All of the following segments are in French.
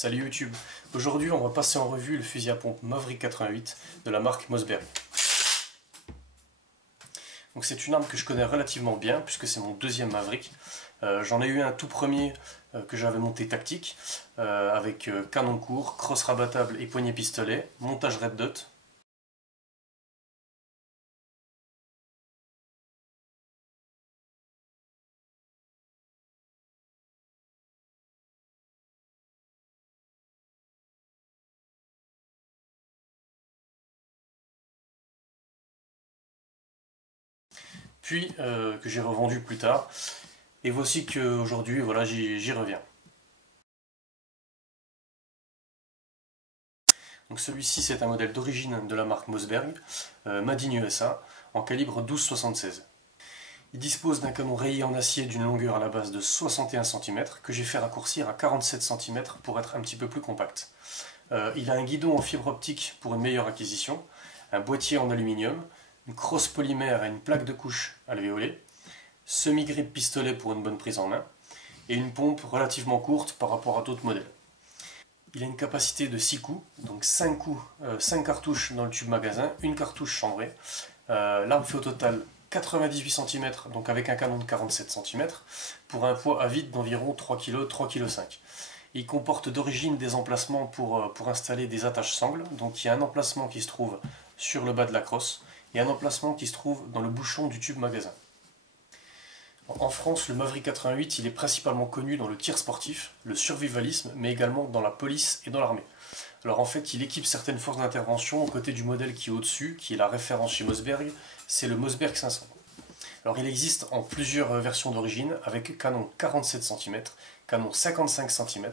Salut YouTube. Aujourd'hui on va passer en revue le fusil à pompe Maverick 88 de la marque Mossberg. Donc c'est une arme que je connais relativement bien puisque c'est mon deuxième Maverick. J'en ai eu un tout premier que j'avais monté tactique avec canon court, crosse rabattable et poignée pistolet, montage red dot. Puis que j'ai revendu plus tard. Et voici qu'aujourd'hui, voilà, j'y reviens. Donc celui-ci c'est un modèle d'origine de la marque Mossberg, Made in USA, en calibre 12,76. Il dispose d'un canon rayé en acier d'une longueur à la base de 61 cm que j'ai fait raccourcir à 47 cm pour être un petit peu plus compact. Il a un guidon en fibre optique pour une meilleure acquisition, un boîtier en aluminium, une crosse polymère et une plaque de couche alvéolée, semi-grip pistolet pour une bonne prise en main, et une pompe relativement courte par rapport à d'autres modèles. Il a une capacité de 6 coups, donc 5 coups, 5 cartouches dans le tube magasin, une cartouche chambrée. L'arme fait au total 98 cm, donc avec un canon de 47 cm, pour un poids à vide d'environ 3 kg, 3,5 kg. Il comporte d'origine des emplacements pour installer des attaches sangles, donc il y a un emplacement qui se trouve sur le bas de la crosse, et un emplacement qui se trouve dans le bouchon du tube magasin. En France, le Maverick 88 il est principalement connu dans le tir sportif, le survivalisme, mais également dans la police et dans l'armée. Alors en fait, il équipe certaines forces d'intervention aux côtés du modèle qui est au-dessus, qui est la référence chez Mossberg, c'est le Mossberg 500. Alors il existe en plusieurs versions d'origine, avec canon 47 cm, canon 55 cm,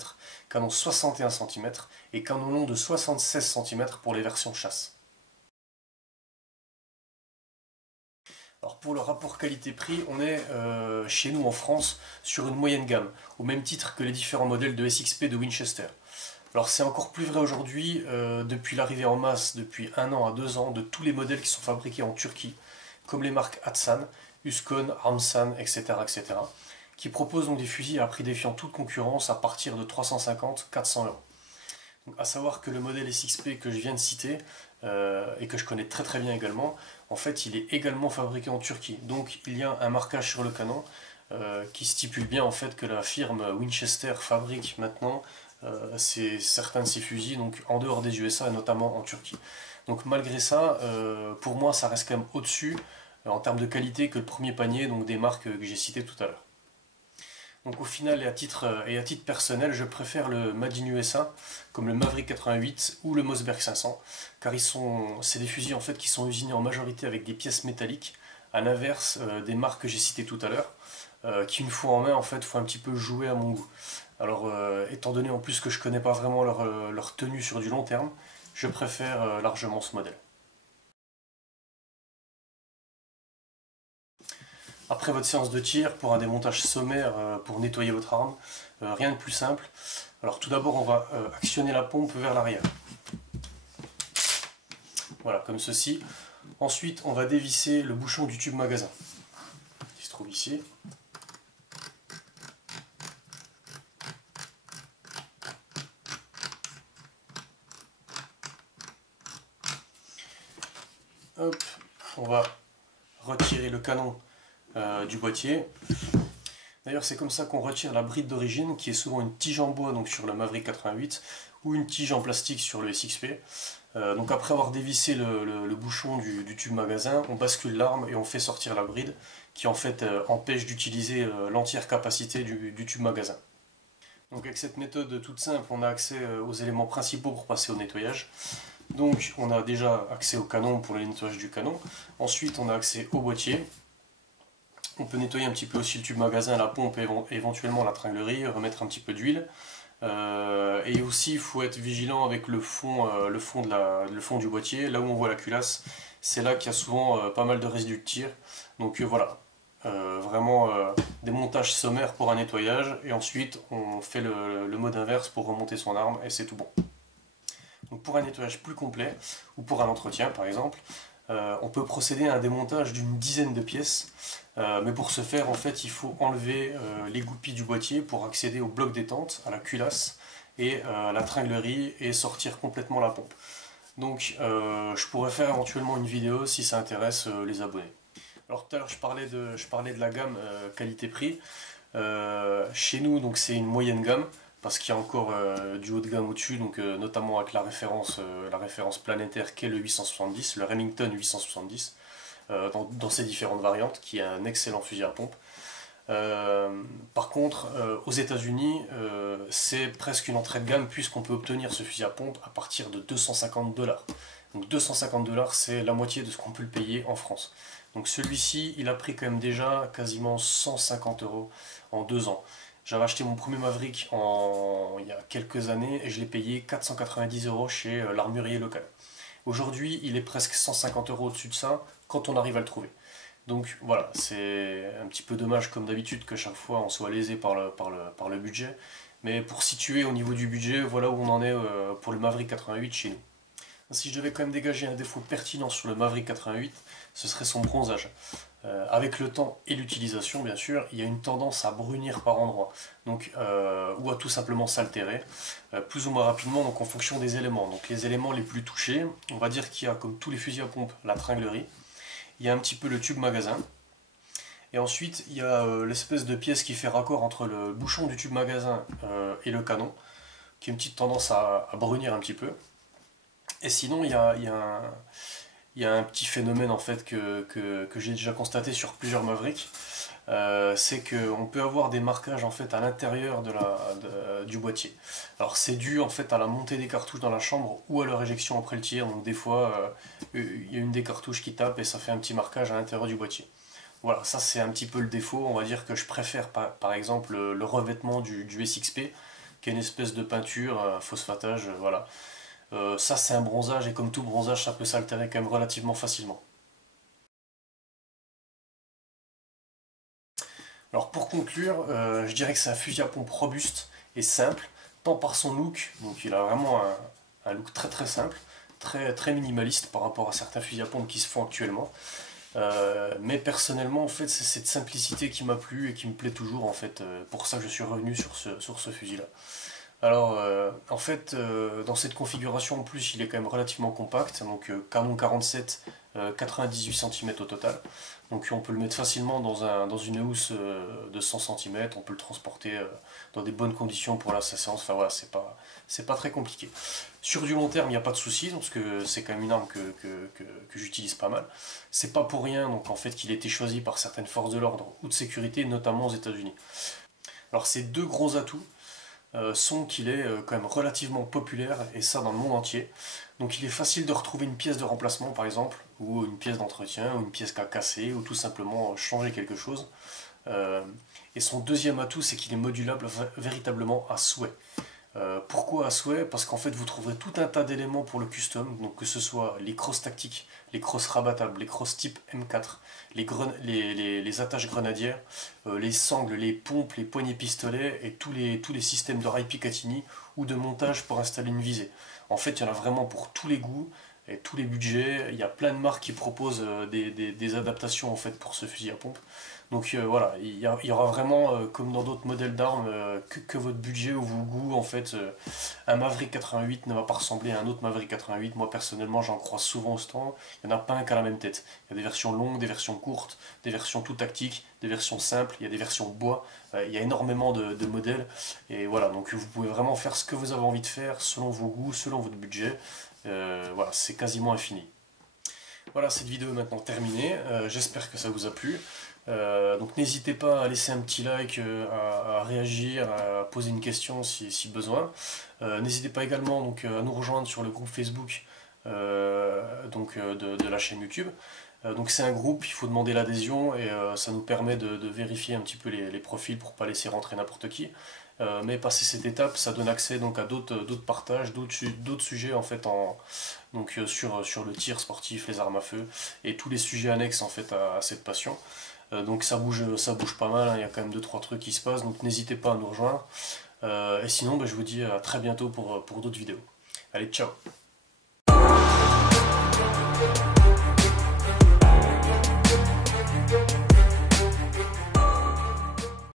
canon 61 cm et canon long de 76 cm pour les versions chasse. Alors pour le rapport qualité-prix, on est chez nous en France sur une moyenne gamme, au même titre que les différents modèles de SXP de Winchester. Alors c'est encore plus vrai aujourd'hui, depuis l'arrivée en masse, depuis 1 an à 2 ans, de tous les modèles qui sont fabriqués en Turquie, comme les marques Hatsan, Uskon, Armsan, etc., etc., qui proposent donc des fusils à prix défiant toute concurrence à partir de 350-400 euros. Donc, à savoir que le modèle SXP que je viens de citer, et que je connais très très bien également, en fait il est également fabriqué en Turquie. Donc il y a un marquage sur le canon qui stipule bien en fait que la firme Winchester fabrique maintenant certains de ces fusils donc en dehors des USA et notamment en Turquie. Donc malgré ça, pour moi ça reste quand même au-dessus en termes de qualité que le premier panier donc des marques que j'ai citées tout à l'heure. Donc au final et à titre personnel, je préfère le Made in USA comme le Maverick 88 ou le Mossberg 500 car c'est des fusils en fait qui sont usinés en majorité avec des pièces métalliques à l'inverse des marques que j'ai citées tout à l'heure qui une fois en main en fait font un petit peu jouer à mon goût. Alors étant donné en plus que je connais pas vraiment leur tenue sur du long terme, je préfère largement ce modèle. Après votre séance de tir, pour un démontage sommaire, pour nettoyer votre arme, rien de plus simple. Alors tout d'abord on va actionner la pompe vers l'arrière. Voilà, comme ceci. Ensuite on va dévisser le bouchon du tube magasin, qui se trouve ici. Hop, on va retirer le canon du boîtier. D'ailleurs c'est comme ça qu'on retire la bride d'origine qui est souvent une tige en bois donc sur le Maverick 88 ou une tige en plastique sur le SXP. Donc après avoir dévissé le bouchon du tube magasin, on bascule l'arme et on fait sortir la bride qui en fait empêche d'utiliser l'entière capacité du tube magasin. Donc avec cette méthode toute simple, on a accès aux éléments principaux pour passer au nettoyage. Donc on a déjà accès au canon pour le nettoyage du canon. Ensuite on a accès au boîtier. On peut nettoyer un petit peu aussi le tube magasin, la pompe et éventuellement la tringlerie, remettre un petit peu d'huile. Et aussi il faut être vigilant avec le fond du boîtier, là où on voit la culasse, c'est là qu'il y a souvent pas mal de résidus de tir. Donc voilà, vraiment des montages sommaires pour un nettoyage et ensuite on fait le mode inverse pour remonter son arme et c'est tout bon. Donc pour un nettoyage plus complet ou pour un entretien par exemple, on peut procéder à un démontage d'une dizaine de pièces, mais pour ce faire en fait il faut enlever les goupilles du boîtier pour accéder au bloc détente, à la culasse et la tringlerie et sortir complètement la pompe. Donc je pourrais faire éventuellement une vidéo si ça intéresse les abonnés. Alors tout à l'heure je parlais de la gamme qualité-prix. Chez nous donc c'est une moyenne gamme parce qu'il y a encore du haut de gamme au-dessus, donc notamment avec la référence planétaire qu'est le 870, le Remington 870, dans ses différentes variantes, qui est un excellent fusil à pompe. Par contre, aux États-Unis, c'est presque une entrée de gamme puisqu'on peut obtenir ce fusil à pompe à partir de 250 $. Donc 250 $, c'est la moitié de ce qu'on peut le payer en France. Donc celui-ci, il a pris quand même déjà quasiment 150 € en 2 ans. J'avais acheté mon premier Maverick il y a quelques années et je l'ai payé 490 € chez l'armurier local. Aujourd'hui, il est presque 150 € au-dessus de ça quand on arrive à le trouver. Donc voilà, c'est un petit peu dommage comme d'habitude que chaque fois on soit lésé par le budget. Mais pour situer au niveau du budget, voilà où on en est pour le Maverick 88 chez nous. Si je devais quand même dégager un défaut pertinent sur le Maverick 88, ce serait son bronzage. Avec le temps et l'utilisation, bien sûr, il y a une tendance à brunir par endroits, donc, ou à tout simplement s'altérer, plus ou moins rapidement, donc en fonction des éléments. Donc les éléments les plus touchés, on va dire qu'il y a, comme tous les fusils à pompe, la tringlerie, il y a un petit peu le tube magasin, et ensuite il y a l'espèce de pièce qui fait raccord entre le bouchon du tube magasin et le canon, qui a une petite tendance à brunir un petit peu. Et sinon, il y a un petit phénomène en fait que j'ai déjà constaté sur plusieurs Mavericks. C'est qu'on peut avoir des marquages en fait à l'intérieur du boîtier. Alors c'est dû en fait à la montée des cartouches dans la chambre ou à leur éjection après le tir. Donc des fois, il y a une des cartouches qui tape et ça fait un petit marquage à l'intérieur du boîtier. Voilà, ça c'est un petit peu le défaut. On va dire que je préfère par exemple le revêtement du SXP, qui est une espèce de peinture, phosphatage, voilà. Ça c'est un bronzage et comme tout bronzage ça peut s'altérer quand même relativement facilement. Alors pour conclure, je dirais que c'est un fusil à pompe robuste et simple, tant par son look, donc il a vraiment un look très très simple, très minimaliste par rapport à certains fusils à pompe qui se font actuellement. Mais personnellement en fait c'est cette simplicité qui m'a plu et qui me plaît toujours en fait, pour ça que je suis revenu sur ce fusil là. Alors, en fait, dans cette configuration, en plus, il est quand même relativement compact. Donc, canon 47, 98 cm au total. Donc, on peut le mettre facilement dans une housse de 100 cm. On peut le transporter dans des bonnes conditions pour la séance. Enfin, voilà, c'est pas très compliqué. Sur du long terme, il n'y a pas de souci, parce que c'est quand même une arme que j'utilise pas mal. C'est pas pour rien, donc, en fait, qu'il a été choisi par certaines forces de l'ordre ou de sécurité, notamment aux États-Unis. Alors, ces deux gros atouts sont qu'il est quand même relativement populaire, et ça dans le monde entier. Donc il est facile de retrouver une pièce de remplacement par exemple, ou une pièce d'entretien, ou une pièce qui a cassé, ou tout simplement changer quelque chose. Et son deuxième atout, c'est qu'il est modulable véritablement à souhait. Pourquoi à souhait? Parce qu'en fait vous trouverez tout un tas d'éléments pour le custom, donc que ce soit les crosses tactiques, les crosses rabattables, les crosses type M4, les attaches grenadières, les sangles, les pompes, les poignées pistolets et tous les systèmes de rail Picatinny ou de montage pour installer une visée. En fait il y en a vraiment pour tous les goûts et tous les budgets. Il y a plein de marques qui proposent des adaptations en fait pour ce fusil à pompe. Donc voilà, il y aura vraiment, comme dans d'autres modèles d'armes, que votre budget ou vos goûts. En fait, un Maverick 88 ne va pas ressembler à un autre Maverick 88. Moi personnellement, j'en croise souvent au stand. Il n'y en a pas un qui a la même tête. Il y a des versions longues, des versions courtes, des versions tout tactiques, des versions simples, il y a des versions bois. Il y a énormément de modèles. Et voilà, donc vous pouvez vraiment faire ce que vous avez envie de faire selon vos goûts, selon votre budget. Voilà, c'est quasiment infini. Voilà, cette vidéo est maintenant terminée. J'espère que ça vous a plu. Donc n'hésitez pas à laisser un petit like, à réagir, à poser une question si besoin. N'hésitez pas également donc, à nous rejoindre sur le groupe Facebook de la chaîne YouTube. Donc c'est un groupe, il faut demander l'adhésion et ça nous permet de vérifier un petit peu les profils pour ne pas laisser rentrer n'importe qui. Mais passer cette étape, ça donne accès donc à d'autres partages, d'autres sujets en fait sur le tir sportif, les armes à feu et tous les sujets annexes en fait à cette passion. Donc ça bouge pas mal, hein, il y a quand même 2-3 trucs qui se passent, donc n'hésitez pas à nous rejoindre. Et sinon, je vous dis à très bientôt pour d'autres vidéos. Allez, ciao!